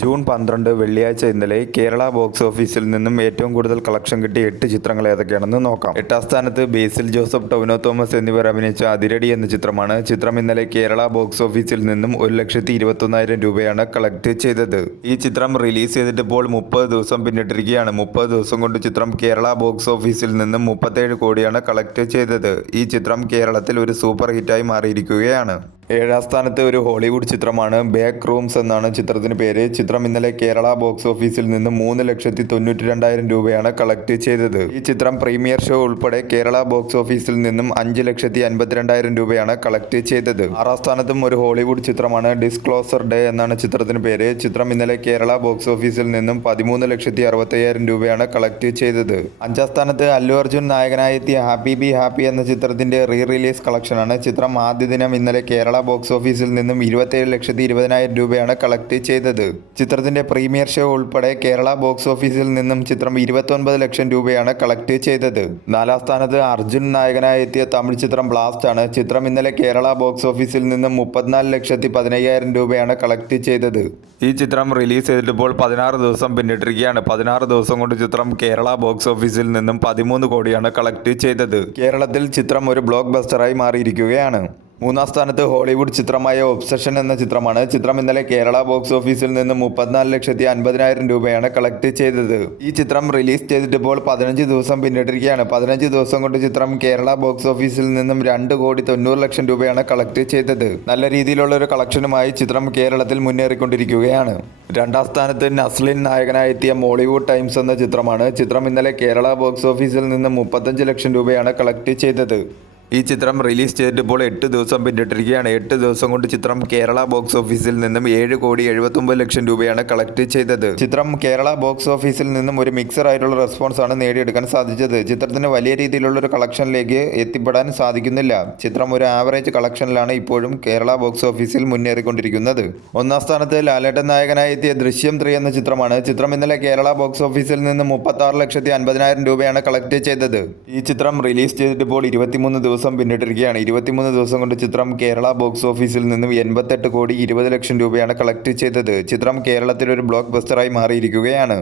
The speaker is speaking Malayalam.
ജൂൺ 12 വെള്ളിയാഴ്ച ഇന്നലെ കേരള ബോക്സ് ഓഫീസിൽ നിന്നും ഏറ്റവും കൂടുതൽ കളക്ഷൻ കിട്ടിയ 8 ചിത്രങ്ങൾ ഏതൊക്കെയാണെന്ന് നോക്കാം. 8ാം സ്ഥാനത്ത് ബേസിൽ ജോസഫ്, ടൊവിനോ തോമസ് എന്നിവർ അഭിനയിച്ച അതിരടി എന്ന ചിത്രമാണ്. ചിത്രം ഇന്നലെ കേരള ബോക്സ് ഓഫീസിൽ നിന്നും 1,21,000 രൂപയാണ് കളക്ട് ചെയ്തത്. ഈ ചിത്രം റിലീസ് ചെയ്തിട്ട് ഇപ്പോൾ 30 ദിവസം പിന്നിട്ടിരിക്കുകയാണ്. 30 ദിവസം കൊണ്ട് ചിത്രം കേരള ബോക്സ് ഓഫീസിൽ നിന്നും 37 കോടിയാണ് കളക്ട് ചെയ്തത്. ഈ ചിത്രം കേരളത്തിൽ ഒരു സൂപ്പർ ഹിറ്റായി മാറിയിരിക്കുകയാണ്. 7ാം സ്ഥാനത്ത് ഒരു ഹോളിവുഡ് ചിത്രമാണ്. ബാക്ക് റൂംസ് എന്നാണ് ചിത്രത്തിന് പേര്. ചിത്രം ഇന്നലെ കേരള ബോക്സ് ഓഫീസിൽ നിന്ന് 3,92,000 രൂപയാണ് കളക്ട് ചെയ്തത്. ഈ ചിത്രം പ്രീമിയർ ഷോ ഉൾപ്പെടെ കേരള ബോക്സ് ഓഫീസിൽ നിന്നും 5,52,000 രൂപയാണ് കളക്ട് ചെയ്തത്. 6ാം സ്ഥാനത്തും ഒരു ഹോളിവുഡ് ചിത്രമാണ്. ഡിസ്ക്ലോസർ ഡേ എന്നാണ് ചിത്രത്തിന് പേര്. ചിത്രം ഇന്നലെ കേരള ബോക്സ് ഓഫീസിൽ നിന്നും 13,65,000 രൂപയാണ് കളക്ട് ചെയ്തത്. 5ാം സ്ഥാനത്ത് അല്ലു അർജുൻ നായകനായെത്തിയ ഹാപ്പി ബി ഹാപ്പി എന്ന ചിത്രത്തിന്റെ റീ റിലീസ് കളക്ഷനാണ്. ചിത്രം ആദ്യ ദിനം ഇന്നലെ കേരള ബോക്സ് ഓഫീസിൽ നിന്നും 27,20,000 രൂപയാണ് കളക്ട് ചെയ്തത്. ചിത്രത്തിന്റെ പ്രീമിയർ ഷോ ഉൾപ്പെടെ കേരള ബോക്സ് ഓഫീസിൽ നിന്നും ചിത്രം 29 ലക്ഷം രൂപയാണ് കളക്ട് ചെയ്തത്. 4ാം സ്ഥാനത്ത് അർജുൻ നായകനായി എത്തിയ തമിഴ് ചിത്രം ബ്ലാസ്റ്റ് ആണ്. ചിത്രം ഇന്നലെ കേരള ബോക്സ് ഓഫീസിൽ നിന്നും 34,15,000 രൂപയാണ് കളക്ട് ചെയ്തത്. ഈ ചിത്രം റിലീസ് ചെയ്തിട്ടിപ്പോൾ 16 ദിവസം പിന്നിട്ടിരിക്കുകയാണ്. 16 ദിവസം കൊണ്ട് ചിത്രം കേരള ബോക്സ് ഓഫീസിൽ നിന്നും 13 കോടിയാണ് കളക്ട് ചെയ്തത്. കേരളത്തിൽ ചിത്രം ഒരു ബ്ലോക്ക് ബസ്റ്ററായി മാറിയിരിക്കുകയാണ്. 3ാം സ്ഥാനത്ത് ഹോളിവുഡ് ചിത്രമായ ഒബ്സഷൻ എന്ന ചിത്രമാണ്. ചിത്രം ഇന്നലെ കേരള ബോക്സ് ഓഫീസിൽ നിന്ന് 34,50,000 രൂപയാണ് കളക്ട് ചെയ്തത്. ഈ ചിത്രം റിലീസ് ചെയ്തിട്ടിപ്പോൾ 15 ദിവസം പിന്നിട്ടിരിക്കുകയാണ്. 15 ദിവസം കൊണ്ട് ചിത്രം കേരള ബോക്സ് ഓഫീസിൽ നിന്നും 2,90,00,000 രൂപയാണ് കളക്ട് ചെയ്തത്. നല്ല രീതിയിലുള്ള ഒരു കളക്ഷനുമായി ചിത്രം കേരളത്തിൽ മുന്നേറിക്കൊണ്ടിരിക്കുകയാണ്. 2ാം സ്ഥാനത്ത് നസ്ലിൻ നായകനായി എത്തിയ മോളിവുഡ് ടൈംസ് എന്ന ചിത്രമാണ്. ചിത്രം ഇന്നലെ കേരള ബോക്സ് ഓഫീസിൽ നിന്നും 35 ലക്ഷം രൂപയാണ് കളക്ട് ചെയ്തത്. ഈ ചിത്രം റിലീസ് ചെയ്തിട്ട് ഇപ്പോൾ 8 ദിവസം പിന്നിട്ടിരിക്കുകയാണ്. 8 ദിവസം കൊണ്ട് ചിത്രം കേരള ബോക്സ് ഓഫീസിൽ നിന്നും 7,79,00,000 രൂപയാണ് കളക്ട് ചെയ്തത്. ചിത്രം കേരള ബോക്സ് ഓഫീസിൽ നിന്നും ഒരു മിക്സർ ആയിട്ടുള്ള റെസ്പോൺസ് ആണ് നേടിയെടുക്കാൻ സാധിച്ചത്. ചിത്രത്തിന് വലിയ രീതിയിലുള്ള ഒരു കളക്ഷനിലേക്ക് എത്തിപ്പെടാൻ സാധിക്കുന്നില്ല. ചിത്രം ഒരു ആവറേജ് കളക്ഷനിലാണ് ഇപ്പോഴും കേരള ബോക്സ് ഓഫീസിൽ മുന്നേറിക്കൊണ്ടിരിക്കുന്നത്. 1ാം സ്ഥാനത്ത് ലാലേട്ടൻ നായകനായി എത്തിയ ദൃശ്യം 3 എന്ന ചിത്രമാണ്. ചിത്രം ഇന്നലെ കേരള ബോക്സ് ഓഫീസിൽ നിന്ന് 36,50,000 രൂപയാണ് കളക്ട് ചെയ്തത്. ഈ ചിത്രം റിലീസ് ചെയ്തിട്ട് ഇപ്പോൾ 23 ദിവസം പിന്നിട്ടിരിക്കുകയാണ്. 23 ദിവസം കൊണ്ട് ചിത്രം കേരള ബോക്സ് ഓഫീസിൽ നിന്നും 88,20,00,000 രൂപയാണ് കളക്ട് ചെയ്തത്. ചിത്രം കേരളത്തിൽ ഒരു ബ്ലോക്ക് ബസ്റ്ററായി മാറിയിരിക്കുകയാണ്.